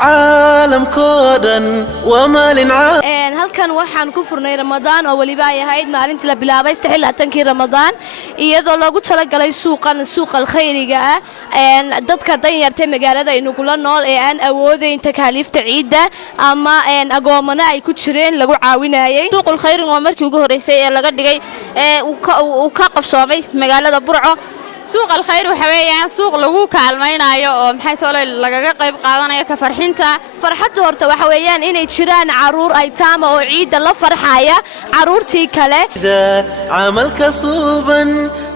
عالم كودن وما لنعالم halkan waxaan ku furnay Ramadaan oo waliba ay ahayd maalintii la bilaabay 16 Ramadaan iyadoo lagu talagalay suuqa khayriga ah dadka danyarta magaalada ay nugula nool ee aan awoodeyn takaliifta ciida ama agoomana ay ku jireen lagu caawinayay suuqa khayriga waa markii ugu horeysay ee laga dhigay uu ka qabsoomay magaalada Burco suuqa khayr waxa weeyaan suuq lagu kaalmaynayo oo maxay toolay lagaga qayb qaadanayo ka farxadda horta waxa weeyaan inay jiraan caruur ay taama oo ciida la farxaya caruurtii kale عملك صوبا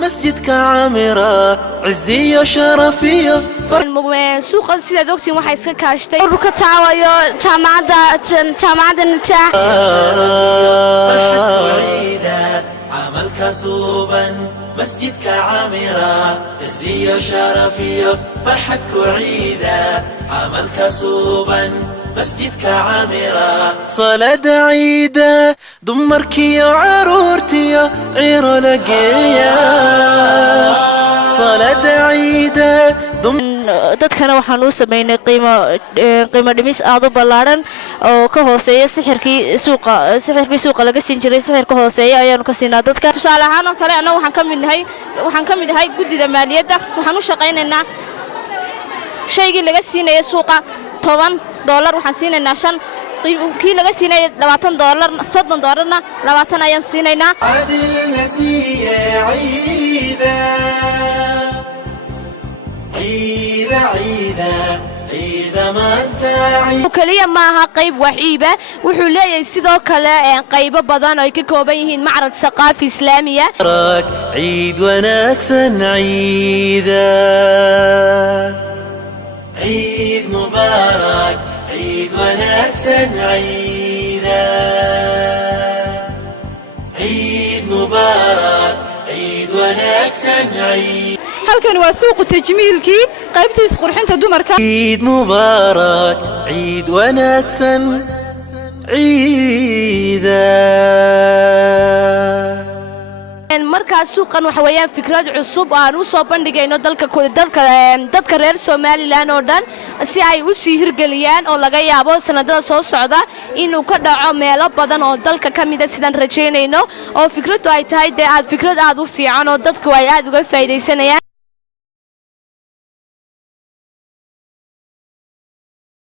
مسجدك عامرة عزية شرفية suuqa sida ogtiin waxa iska kaashtay ururka taawayo jaamacadda najaax عملك صوبا مسجدك عامرة عزية شرفية فرحتك عيدة عملك صوبا مسجدك عامرة صلاة عيدة دمركي يا عرورتي يا عير لقيا صلاة عيدة dadkana waxaan u sameynay qiimo dhimis aad u ballaaran oo ka hooseeya sixirkii suuqa laga siin jiray sixirka hooseeya ayaanu ka siinaa dadka tusaale ahaan oo kale anagu waxaan ka mid ahay guddida maaliyadda waxaan u shaqaynaynaa shaygii laga siinaya suuqa $10 waxaan siinaynaa 5 kii laga siinay $20 $30 20 ayaan siinaynaa kaliya maaha qayb waxiiba wuxuu leeyahay sidoo kale qaybo badan oo ay ka kooban yihiin macrad saqaafi islaamiya ciid wanaagsan ciida ciid mubaarak ciid wanaagsan ciida ciid mubaarak ciid wanaagsan ciid halkan waa suuq tajmiilkii qaybtiis qurxinta dumarka ciid mubaarak ciid wanaagsan ciida markaas suuqan waxa weeyaan fikrad cusub oo aan u soo bandhigayno dadka reer Soomaaliland oo dhan si ay u sii hirgeliyaan oo laga yaabo sanadada soo socda inuu ka dhaco meelo badan oo dalka kamid ah sidaan rajeynayno oo fikradu ay tahay fikrad aad u fiican oo dadku ay aad uga faa'iideysanayaan